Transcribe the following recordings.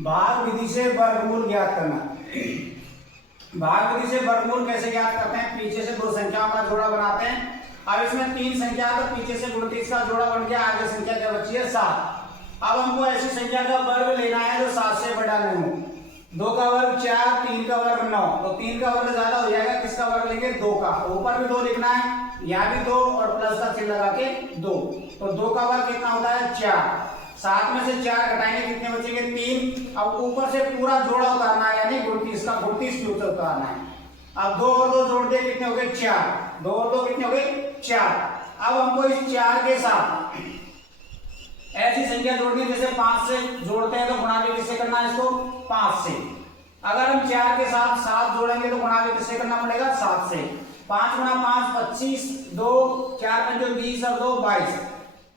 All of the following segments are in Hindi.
भाग विधि से वर्गमूल ज्ञात करना। भाग विधि से वर्गमूल कैसे ज्ञात करते हैं? पीछे से दो संख्याओं का जोड़ा बनाते हैं। अब इसमें तीन संख्या तो पीछे से 29 का जोड़ा बन गया, आगे संख्या क्या बची है? 7। अब हमको ऐसी संख्या का वर्ग लेना है जो 7 से बड़ा नहीं हो। 2 का वर्ग 4, 3 का वर्ग 9, तो 3 का वर्ग ज्यादा हो जाएगा, किसका वर्ग लेंगे? 2 का। ऊपर भी 2 लिखना है, यहाँ भी 2 और प्लस का चिन्ह लगा के 2, तो 2 का वर्ग कितना होता है? 4। 7 में से 4 घटाएंगे, कितने बचेंगे? 3। अब ऊपर से पूरा जोड़ा उतारना है, यानी 29 का 29 ऊपर उतारना है। अब 2 और 2 जोड़ दे, कितने हो गए? 4। 2 और 2 कितने हो गए? 4। अब हमको इस 4 के साथ ऐसी संख्या जोड़नी है जैसे 5 से जोड़ते हैं, तो गुणा भी किससे करना है? इसको 5 से। अगर हम 4 के साथ 7 जोड़ेंगे तो गुणा भी किससे करना पड़ेगा? 7 से। 5 गुणा 5 25, 2 4 पंचो 20 और 2 22,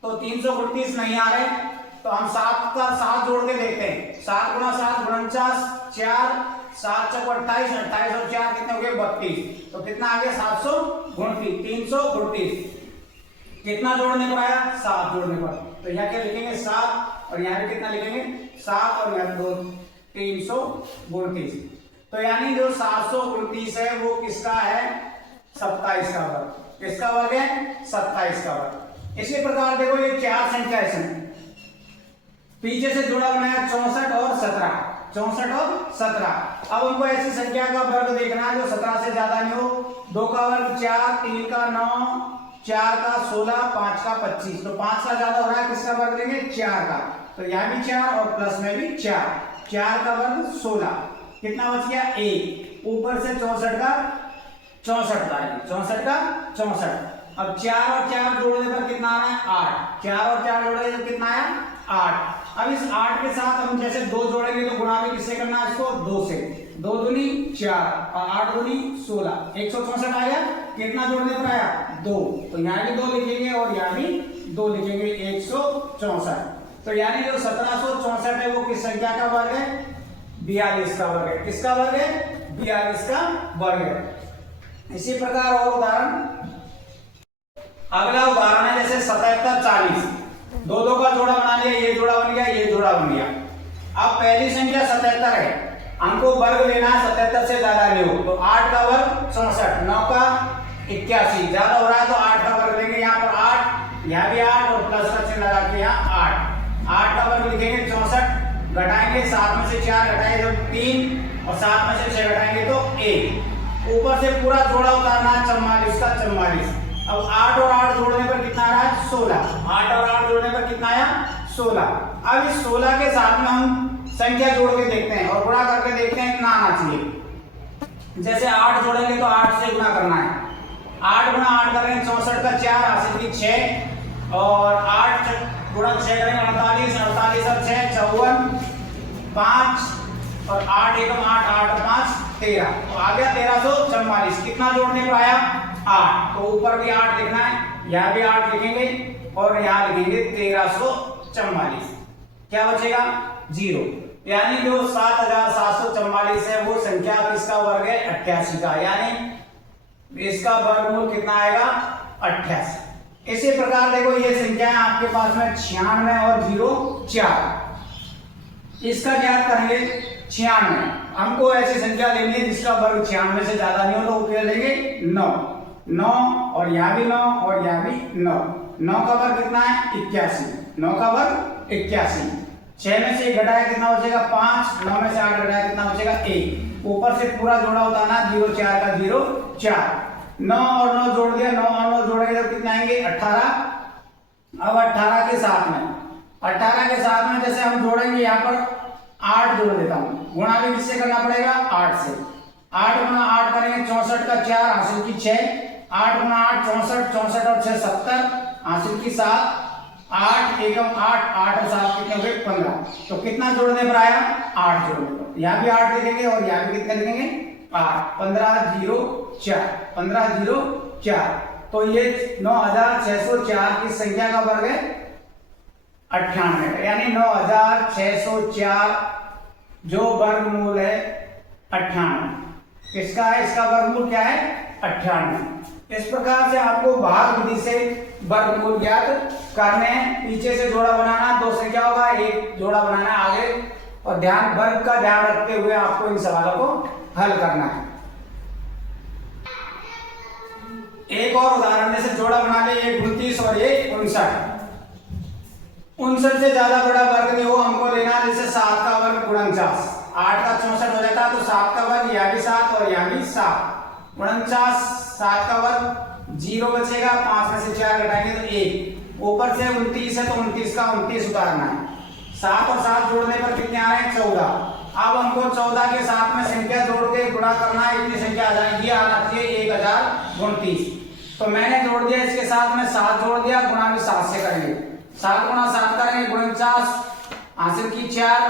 तो 339 नहीं आ रहे, तो हम 7 का 7 जोड़ के देखते हैं। 7 गुणा 7 49, 4 7 चौक 28, 28 और 4 कितने हो गए? 32, तो कितना आ गया? 729, 329। कितना जोड़ने पर आया? 7 जोड़ने पर। तो यहाँ क्या लिखेंगे? 7, और यहाँ भी कितना लिखेंगे? 7, और यहाँ 2 329। तो यानी जो 729 है वो किसका है? 27 का वर्ग। किसका वर्ग है? 27 का वर्ग। इसी प्रकार देखो ये 4 संख्या है, पीछे से जोड़ा बनाया 64 और 17, 64 और 17। अब हमको ऐसी संख्या का वर्ग देखना है जो 17 से ज्यादा नहीं हो। 2 का वर्ग 4, 3 का 9, 4 का 16, 5 का 25, तो 5 का ज्यादा हो रहा है, किसका वर्ग लेंगे? 4 का। तो यहाँ भी 4 और प्लस में भी 4, 4 का वर्ग 16, कितना बच गया? 1। ऊपर से 64 का 64 का 64 का 64। अब 4 और 4 जोड़ने पर कितना आ रहा है? 8। 4 और 4 जोड़ेंगे तो कितना आया? 8। अब इस 8 के साथ हम जैसे 2 जोड़ेंगे तो गुणा भी किससे करना है? इसको 2 से। 2 दूनी 4 और 8 दूनी 16, 164 आया। कितना जोड़ने पर आया? 2, तो यहाँ भी 2 लिखेंगे और यहाँ भी 2 लिखेंगे, 164। तो यानी जो 1764 है वो किस संख्या का वर्ग है? 42 का वर्ग है। किसका वर्ग है? 42 का वर्ग है। इसी प्रकार और उदाहरण, अगला उदाहरण है जैसे 77 40, 2 का जोड़ा बना लिया, ये जोड़ा बन गया, ये जोड़ा बन गया। अब पहली संख्या 77 है, हमको वर्ग लेना है 77 से ज्यादा नहीं हो, तो 8 का वर्ग 64, 9 का 81, ज्यादा हो रहा है तो 8 का वर्ग लेंगे। यहाँ पर 8, यहाँ भी 8 और प्लस का चिन्ह लगा के यहाँ 8 का वर्ग लिखेंगे 64। घटाएंगे, 7 में से 4 घटाएंगे तो 3, और 7 में से 6 घटाएंगे तो 1। ऊपर से पूरा जोड़ा उतारना है 44 का 44। अब 8 और 8 जोड़ने पर कितना आ रहा है? 16। 8 और 8 जोड़ने पर कितना आया? 16। अब इस 16 के साथ में हम संख्या जोड़ के देखते हैं और गुणा करके देखते हैं कितना आना चाहिए। जैसे 8 जोड़ेंगे तो 8 से गुणा करना है। 8 गुणा 8 करेंगे 64 का 4, हासिल की 6, और 8 गुणा 6 करेंगे 48, 48 और 6 54, 5 और 8 एकम 8, 8 और 5 13, तो आ गया 1344। कितना जोड़ने पर आया? 8। तो ऊपर भी 8 लिखना है, यहाँ भी 8 लिखेंगे और यहाँ लिखेंगे 1344। क्या बचेगा? 0। यानी जो 7744 है वो संख्या किसका वर्ग है? 88 का, यानी इसका वर्गमूल कितना आएगा? 88। इसी प्रकार देखो ये संख्या है आपके पास में 96 और 0 4। इसका ज्ञात करेंगे 96। हमको ऐसी संख्या लेनी है जिसका वर्ग 96 से ज्यादा नहीं हो, तो उपयोग लेंगे 9, 9 और यहाँ भी 9 और यहाँ भी 9। 9 का वर्ग कितना है? 81। 9 का वर्ग 81। 6 में से 1 घटाया कितना बचेगा? 5। 9 में से 8 घटाया कितना बचेगा? 1। ऊपर से पूरा जोड़ा उतारना, 0 4 का 0 4। 9 और 9 जोड़ दिया, 9 और 9 जोड़ेंगे तो कितने आएंगे? 18। अब 18 के साथ में जैसे हम जोड़ेंगे यहाँ पर 8 जोड़ देता हूँ, गुणा भी किससे करना पड़ेगा? 8 से। 8 गुणा 8 करेंगे 64 का 4, हासिल की 6, 8 गुणा 8 64, 64 और 6 70, हासिल की 7, 8 एकम 8, 8 और 7 कितने हो गए? 15। तो कितना जोड़ने पर आया? 8 जोड़ने पर। यहाँ भी 8 लिखेंगे और यहाँ भी कितने लिखेंगे? 8। 15 0 4, 15 0 4। तो ये 9604 की संख्या का वर्ग है 98, यानी 9604 जो वर्गमूल है 98। इसका है, इसका वर्गमूल क्या है? 98। इस प्रकार से आपको भाग विधि से वर्गमूल ज्ञात करने हैं। पीछे से जोड़ा बनाना, 2 संख्याओं का एक जोड़ा बनाना है, आगे और वर्ग का ध्यान रखते हुए आपको इन सवालों को हल करना है। एक और उदाहरण जैसे जोड़ा बना ले, ये 29 और ये 59। 59 से ज्यादा बड़ा वर्ग नहीं हो हमको लेना, जैसे 7 का वर्ग गुणा 49, 8 का 64 हो जाता है, तो 7 का वर्ग यहाँ भी 7 और यहाँ भी 7, 49, 7 का वर्ग 0 बचेगा, 5 में से 4 घटाएंगे तो 1, ऊपर से 29 है तो 29 का 29 उतारना है, 7 और 7 जोड़ने पर कितने आ रहे हैं 14। अब हमको 14 के साथ में संख्या जोड़ के गुणा करना है, इतनी संख्या आ जाएगी, आना चाहिए 1029। तो मैंने जोड़ दिया, इसके साथ में 7 जोड़ दिया, गुणा भी 7 से करेंगे, 7 गुणा 7 करेंगे, गुणा 49 हासिल की 4,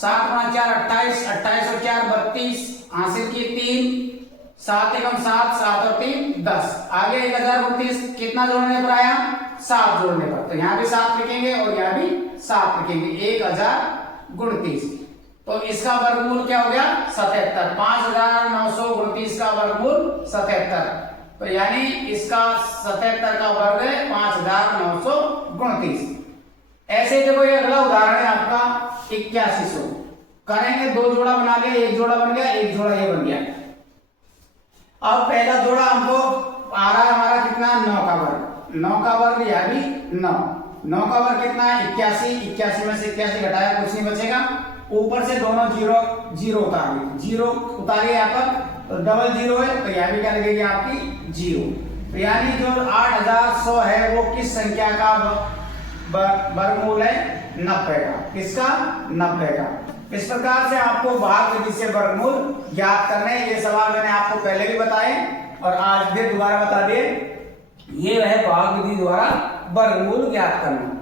7 गुणा 4 28, 28 और 4 32, हासिल की 3, 7 एकम 7, 7 और 3 10, आगे 1029 कितना जोड़ने पर आया 7 जोड़ने पर, तो यहाँ भी 7 लिखेंगे और यहाँ भी 7 लिखेंगे, 1029। तो इसका वर्गमूल क्या हो गया 77, 5929 का वर्गमूल 77, तो यानी इसका 77 का वर्ग है 5929। ऐसे देखो ये अगला उदाहरण है आपका 8100, करेंगे 2 जोड़ा बना लिया, 1 जोड़ा बन गया, 1 जोड़ा ये बन गया। अब पहला जोड़ा हमको आ रहा है हमारा कितना 9 का वर्ग, 9 का वर्ग या भी 9 का वर्ग कितना है 81, 81 में से 81 घटाया कुछ नहीं बचेगा, ऊपर से दोनों जीरो उतारिए, जीरो उतारिए यहाँ पर, तो डबल जीरो है तो यहाँ भी क्या लगेगी आपकी 0, तो यानी जो 8100 है वो किस संख्या का वर्गमूल है 90 का, किसका 90 का। इस प्रकार से आपको भाग विधि से वर्गमूल ज्ञात करने हैं। ये सवाल मैंने आपको पहले भी बताए और आज फिर दोबारा बता दिए, ये है भाग विधि द्वारा वर्गमूल ज्ञात करना।